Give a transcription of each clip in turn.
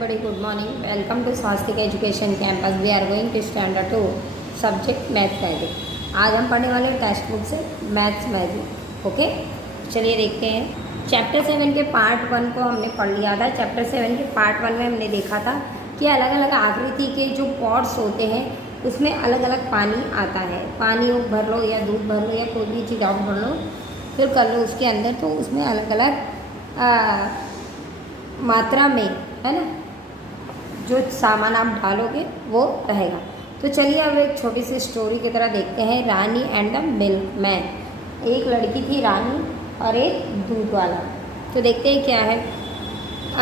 everybody, good morning. Welcome to Swastik education campus. We are going to standard 2 subject maths magic. आज हम पढ़ने वाले textbook से maths magic. Okay, चलिए देखते हैं. चैप्टर 7 के पार्ट 1 को हमने पढ़ लिया था. चैप्टर 7 के पार्ट 1 में हमने देखा था कि अलग अलग आकृति के जो पॉट्स होते हैं उसमें अलग अलग पानी आता है. पानी भर लो या दूध भर लो या कोई भी चीज़ और भर लो, फिर कर लो उसके अंदर, तो उसमें अलग अलग मात्रा में, है ना, जो सामान आप डालोगे वो रहेगा. तो चलिए अब एक छोटी सी स्टोरी की तरह देखते हैं. रानी एंड द मिल्क मैन. एक लड़की थी रानी और एक दूध वाला. तो देखते हैं क्या है.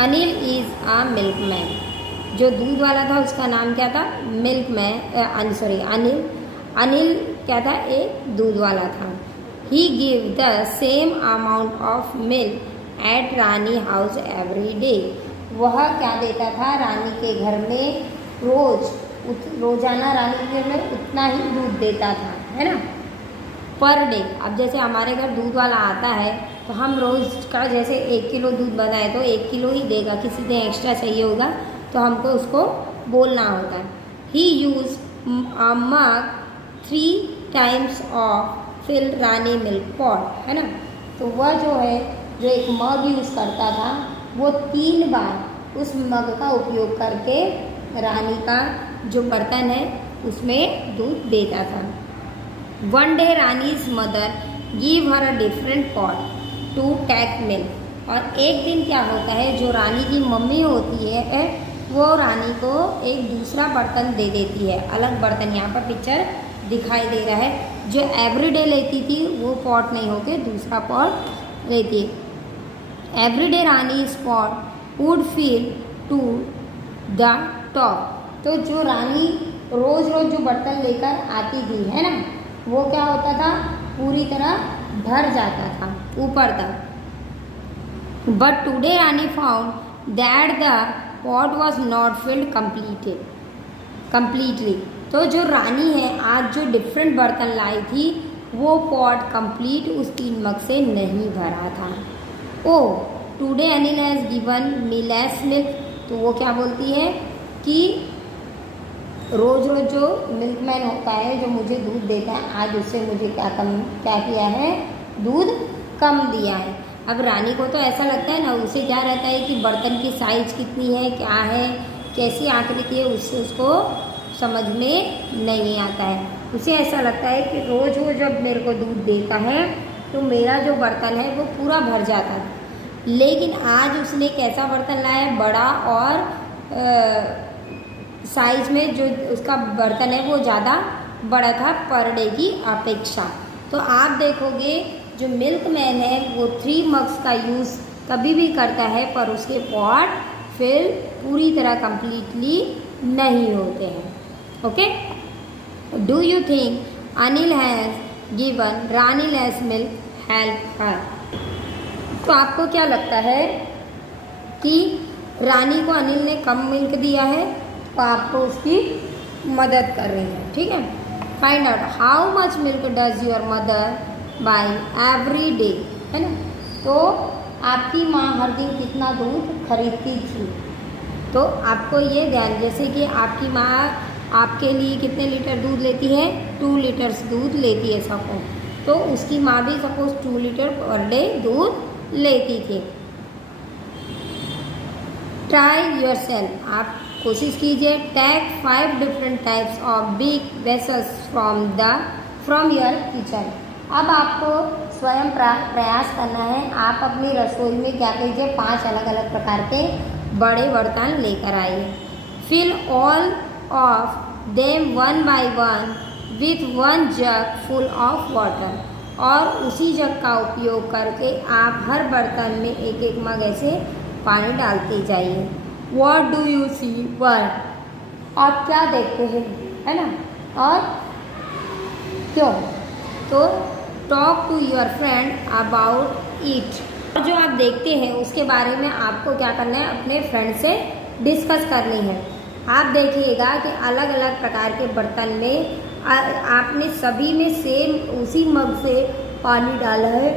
Anil is a milkman. जो दूध वाला था उसका नाम क्या था? Milkman. Sorry, Anil. Anil क्या था? एक दूध वाला था. He give the same amount of milk at Rani house every day. वह क्या देता था? रानी के घर में रोजाना रानी के घर में उतना ही दूध देता था, है ना, पर डे. अब जैसे हमारे घर दूध वाला आता है तो हम रोज़ का जैसे 1 किलो दूध बनाए तो 1 किलो ही देगा. किसी दिन एक्स्ट्रा चाहिए होगा तो हमको उसको बोलना होता है. He use a mug 3 times of fill Rani milk pot, है ना. तो वह जो है, जो एक मग यूज़ करता था, वो 3 बार उस मग का उपयोग करके रानी का जो बर्तन है उसमें दूध देता था. One day Rani's mother give her a different pot to take milk. और एक दिन क्या होता है, जो रानी की मम्मी होती है वो रानी को एक दूसरा बर्तन दे देती है. अलग बर्तन, यहाँ पर पिक्चर दिखाई दे रहा है. जो एवरीडे लेती थी वो पॉट नहीं होके दूसरा पॉट लेती है. Everyday Rani pot would fill to the top. तो जो रानी रोज़ रोज़ जो बर्तन लेकर आती थी, है ना, वो क्या होता था? पूरी तरह भर जाता था ऊपर तक. But today Rani found that the pot was not filled completely. तो जो रानी है आज जो डिफरेंट बर्तन लाई थी वो पॉट कंप्लीट उस 3 मग से नहीं भरा था. Oh today Anil has given me less milk. तो वो क्या बोलती है कि रोज़ रोज़ जो मिल्कमैन होता है, जो मुझे दूध देता है, आज उससे मुझे क्या किया है? दूध कम दिया है. अब रानी को तो ऐसा लगता है ना, उसे क्या रहता है कि बर्तन की साइज़ कितनी है, क्या है, कैसी आकृति है, उससे उसको समझ में नहीं आता है. उसे ऐसा लगता है कि रोज़ वो जब मेरे को दूध देता है तो मेरा जो बर्तन है वो पूरा भर जाता है. लेकिन आज उसने कैसा बर्तन लाया है? बड़ा और साइज़ में जो उसका बर्तन है वो ज़्यादा बड़ा था पर डे की अपेक्षा. तो आप देखोगे जो मिल्क मैन है वो 3 मग्स का यूज़ कभी भी करता है, पर उसके पॉट फिर पूरी तरह कंप्लीटली नहीं होते हैं. Okay. Do you think Anil has given Rani less milk help her. तो आपको क्या लगता है कि रानी को अनिल ने कम मिल्क दिया है तो आपको उसकी मदद कर रही है. ठीक है. Find out how much milk does your mother by every day, है ना. तो आपकी माँ हर दिन कितना दूध खरीदती थी. तो आपको ये ध्यान, जैसे कि आपकी माँ आपके लिए कितने लीटर दूध लेती है? 2 लीटर्स दूध लेती है सपोज. तो उसकी माँ भी सपोज 2 लीटर पर डे दूध लेती थी. Try yourself. आप कोशिश कीजिए. Take 5 different types of big vessels from your kitchen. अब आपको स्वयं प्रयास करना है. आप अपनी रसोई में क्या कीजिए, 5 अलग अलग प्रकार के बड़े बर्तन लेकर आइए. Fill all of them 1 by 1 with 1 jug full of water. और उसी जग का उपयोग करके आप हर बर्तन में एक एक मग ऐसे पानी डालते जाइए. What do you see? What? आप क्या देखते हैं, है ना, और क्यों? तो talk to your friend about it. और जो आप देखते हैं उसके बारे में आपको क्या करना है? अपने फ्रेंड से डिस्कस करनी है. आप देखिएगा कि अलग अलग प्रकार के बर्तन में आपने सभी में सेम उसी मग से पानी डाला है,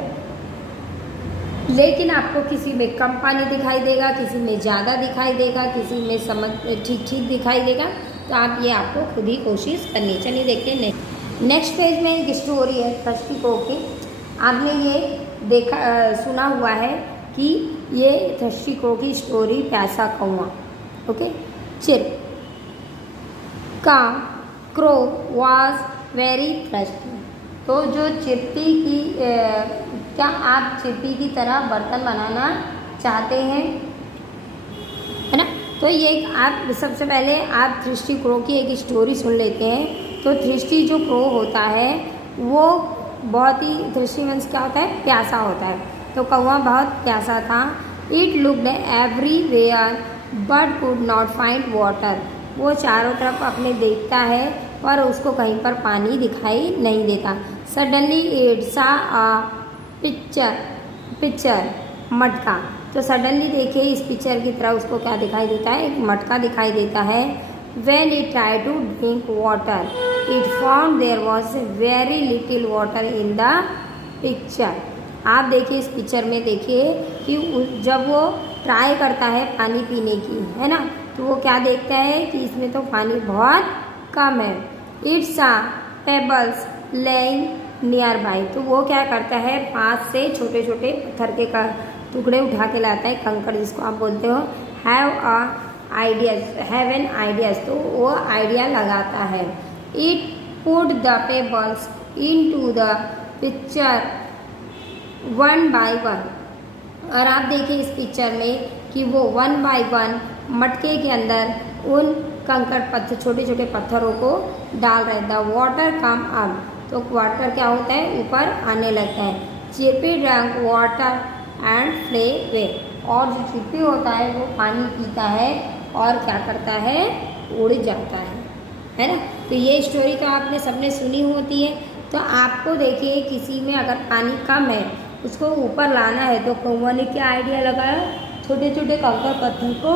लेकिन आपको किसी में कम पानी दिखाई देगा, किसी में ज़्यादा दिखाई देगा, किसी में समझ ठीक ठीक दिखाई देगा। तो आप ये आपको खुद ही कोशिश करनी। चलिए देखते हैं नेक्स्ट पेज में एक स्टोरी है थर्स्टी कॉक की। आपने ये देखा सुना हुआ है कि ये थर्स्टी कॉक की स्टोरी प्यासा कौवा। ओके, चिर का क्रो वॉज वेरी थर्स्टी। तो जो चिप्पी की क्या आप चिप्पी की तरह बर्तन बनाना चाहते हैं, है ना? तो ये आप सबसे पहले आप थर्स्टी क्रो की एक स्टोरी सुन लेते हैं। तो थर्स्टी जो क्रो होता है वो बहुत ही, थर्स्टी मीन्स क्या होता है, प्यासा होता है। तो कौवा बहुत प्यासा था। It looked everywhere but could not find water. वो चारों तरफ अपने देखता है पर उसको कहीं पर पानी दिखाई नहीं देता। सडनली इट सा अ पिक्चर मटका। तो सडनली देखिए इस पिक्चर की तरह उसको क्या दिखाई देता है, एक मटका दिखाई देता है। When it tried to drink water, it found there was very little water in the picture. आप देखिए इस पिक्चर में देखिए कि जब वो ट्राई करता है पानी पीने की, है ना, तो वो क्या देखता है कि इसमें तो पानी बहुत कम है। It's a pebbles laying nearby. तो वो क्या करता है, पास से छोटे छोटे पत्थर के टुकड़े उठा के लाता है, कंकड़ जिसको आप बोलते हो। Have an ideas. तो वो आइडिया लगाता है। It put the pebbles into the picture one by one. और आप देखिए इस पिक्चर में कि वो वन बाई वन मटके के अंदर उन कंकड़ पत्थर, छोटे छोटे पत्थरों को डाल रहे। The water come up. तो वाटर क्या होता है, ऊपर आने लगता है। चिप्पी ड्रंक वाटर एंड फ्ले वे। और जो चिप्पी होता है वो पानी पीता है और क्या करता है, उड़ जाता है ना। तो ये स्टोरी तो आपने सबने सुनी होती है। तो आपको देखिए किसी में अगर पानी कम है उसको ऊपर लाना है तो कौवा ने क्या आइडिया लगाया, छोटे छोटे कंकड़ पत्थर को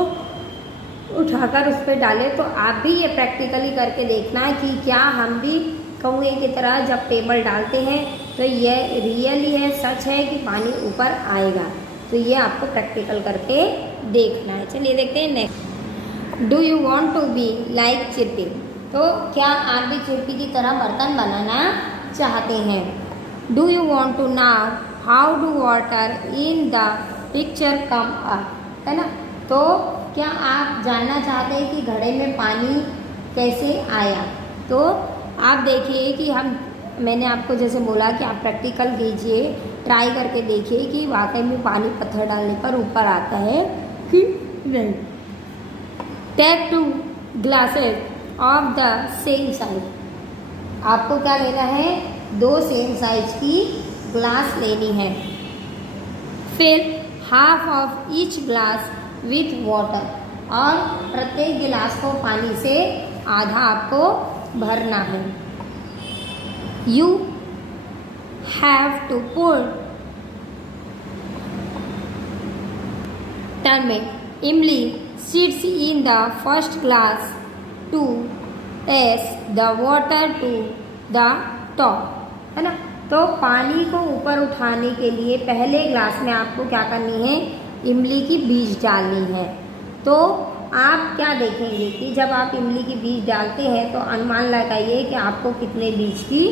उठाकर उस पर डाले। तो आप भी ये प्रैक्टिकली करके देखना कि क्या हम भी कौवे की तरह जब टेबल डालते हैं तो ये रियली है, सच है कि पानी ऊपर आएगा। तो ये आपको प्रैक्टिकल करके देखना है। चलिए देखते हैं next. Do you want to be like Chippy. तो क्या आप भी चिप्पी की तरह बर्तन बनाना चाहते हैं। Do you want to now how do water in the picture come up, है ना। तो क्या आप जानना चाहते हैं कि घड़े में पानी कैसे आया। तो आप देखिए कि मैंने आपको जैसे बोला कि आप प्रैक्टिकल कीजिए, ट्राई करके देखिए कि वाकई में पानी पत्थर डालने पर ऊपर आता है कि नहीं। Take 2 glasses of the same size. आपको क्या लेना है, 2 सेम साइज की ग्लास लेनी है। फिर half of each glass with water. और प्रत्येक गिलास को पानी से आधा आपको भरना है। You have to put turmeric imli seeds in the first glass to taste the water to the top, है ना। तो पानी को ऊपर उठाने के लिए पहले ग्लास में आपको क्या करनी है, इमली की बीज डालनी है। तो आप क्या देखेंगे कि जब आप इमली की बीज डालते हैं तो अनुमान लगाइए कि आपको कितने बीज की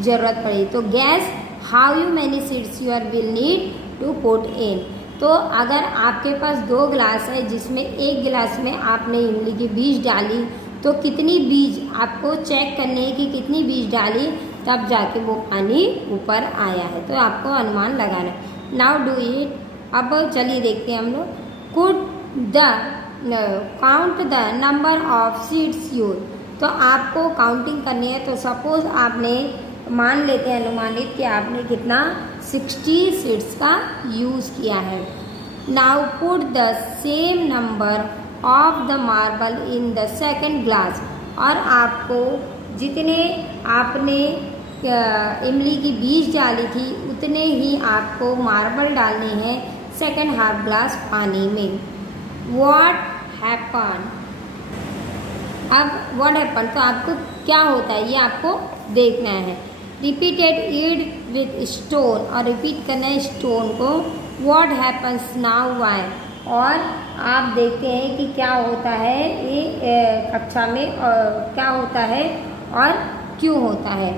ज़रूरत पड़ेगी। तो guess how you many seeds you are will need to put in. तो अगर आपके पास 2 गिलास है जिसमें एक गिलास में आपने इमली की बीज डाली, तो कितनी बीज आपको चेक करनी है कि कितनी बीज डाली, तब जाके वो पानी ऊपर आया है। तो आपको अनुमान लगाना है। Now do it. अब चलिए देखते हैं हम लोग। Could the count the number of seeds use. तो आपको काउंटिंग करनी है। तो सपोज आपने मान लेते हैं अनुमानित कि आपने कितना 60 सीड्स का यूज़ किया है। Now put the same number of the marble in the second glass. और आपको जितने आपने इमली की बीज डाली थी उतने ही आपको मार्बल डालने हैं सेकेंड हाफ ग्लास पानी में। What happen. अब व्हाट हैपन तो आपको क्या होता है ये आपको देखना है। Repeated it with stone. और रिपीट करना है स्टोन को व्हाट हैपन्स नाउ व्हाई, और आप देखते हैं कि क्या होता है ये कक्षा में क्या होता है और क्यों होता है।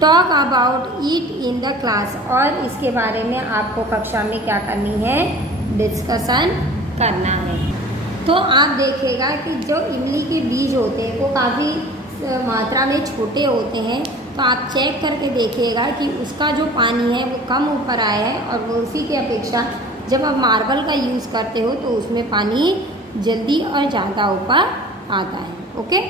Talk about it in the class, और इसके बारे में आपको कक्षा में क्या करनी है, डिस्कशन करना है। तो आप देखिएगा कि जो इमली के बीज होते हैं वो काफ़ी मात्रा में छोटे होते हैं, तो आप चेक करके देखिएगा कि उसका जो पानी है वो कम ऊपर आया है, और वो उसी की अपेक्षा जब आप मार्बल का यूज़ करते हो तो उसमें पानी जल्दी और ज़्यादा ऊपर आता है। ओके,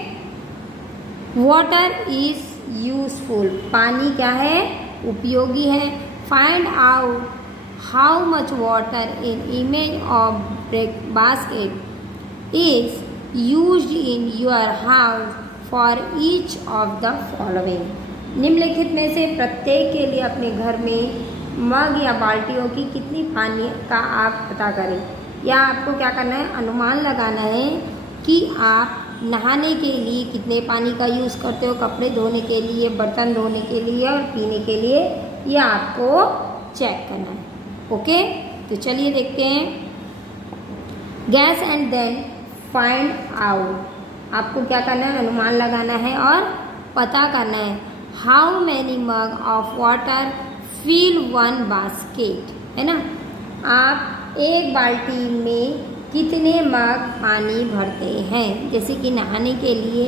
वाटर इज़ यूजफुल, पानी क्या है, उपयोगी है। Find out how much water in image of basket is used in your house for each of the following. निम्नलिखित में से प्रत्येक के लिए अपने घर में मग या बाल्टियों की कितनी पानी का आप पता करें, या आपको क्या करना है, अनुमान लगाना है कि आप नहाने के लिए कितने पानी का यूज़ करते हो, कपड़े धोने के लिए, बर्तन धोने के लिए और पीने के लिए, यह आपको चेक करना है। ओके, तो चलिए देखते हैं। Guess and then find out, आपको क्या करना है, अनुमान लगाना है और पता करना है। How many mug of water fill one basket, है ना, आप एक बाल्टी में कितने मग पानी भरते हैं। जैसे कि नहाने के लिए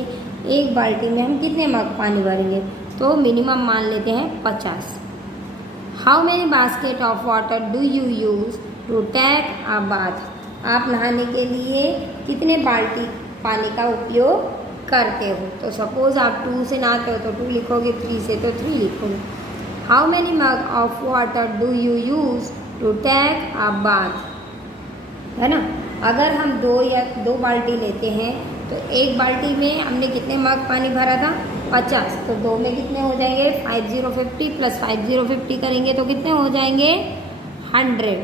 एक बाल्टी में हम कितने मग पानी भरेंगे, तो मिनिमम मान लेते हैं 50। How many basket of water do you use to take a bath, आप नहाने के लिए कितने बाल्टी पानी का उपयोग करते हो। तो सपोज़ आप 2 से नहाते हो तो 2 लिखोगे, 3 से तो 3 लिखोगे। How many mug of water do you use to take a bath, है ना। अगर हम 2 बाल्टी लेते हैं तो एक बाल्टी में हमने कितने मग पानी भरा था, 50, तो 2 में कितने हो जाएंगे, 5050 प्लस 5050 करेंगे तो कितने हो जाएंगे, 100।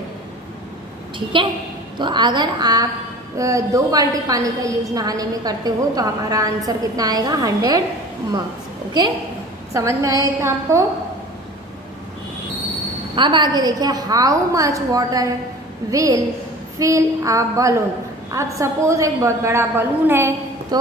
ठीक है, तो अगर आप 2 बाल्टी पानी का यूज़ नहाने में करते हो तो हमारा आंसर कितना आएगा, 100 मग्स। ओके, समझ में आया इतना आपको। अब आगे देखिए, how much water will fill a balloon. अब सपोज एक बहुत बड़ा बलून है, तो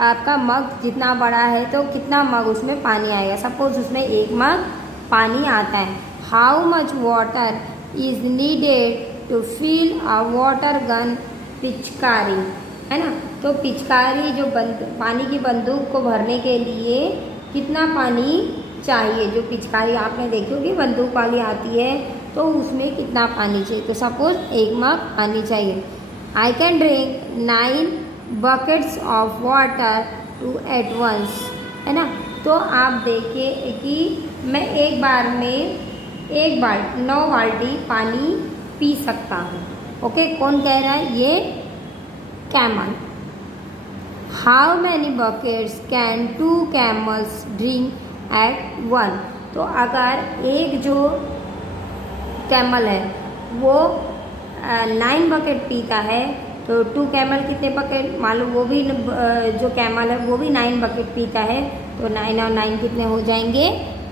आपका मग जितना बड़ा है तो कितना मग उसमें पानी आएगा। सपोज उसमें 1 मग पानी आता है। How much water is needed to fill a water gun पिचकारी, है ना। तो पिचकारी जो पानी की बंदूक को भरने के लिए कितना पानी चाहिए, जो पिचकारी आपने देखी होगी बंदूक वाली आती है, तो उसमें कितना पानी चाहिए। तो सपोज 1 मग पानी चाहिए। I can drink 9 buckets of water to at once, है ना। तो आप देखिए कि मैं एक बार में 9 बाल्टी पानी पी सकता हूँ। ओके, कौन कह रहा है, ये camel. How many buckets can 2 camels drink at one, तो अगर एक जो कैमल है वो 9 बकेट पीता है तो 2 कैमल कितने बकेट, मालूम वो भी जो कैमल है वो भी 9 बकेट पीता है, तो 9 और 9 कितने हो जाएंगे,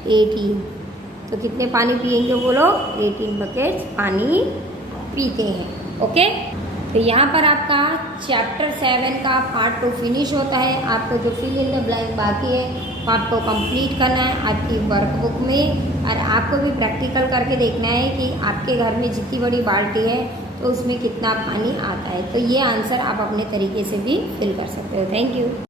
18। तो कितने पानी पिएंगे वो लोग, 18 बकेट पानी पीते हैं। ओके, तो यहाँ पर आपका चैप्टर 7 का पार्ट 2 फिनिश होता है। आपको जो फिल इन द ब्लैंक बाकी है वो आपको कंप्लीट करना है आपकी वर्कबुक में, और आपको भी प्रैक्टिकल करके देखना है कि आपके घर में जितनी बड़ी बाल्टी है तो उसमें कितना पानी आता है। तो ये आंसर आप अपने तरीके से भी फिल कर सकते हो। Thank you.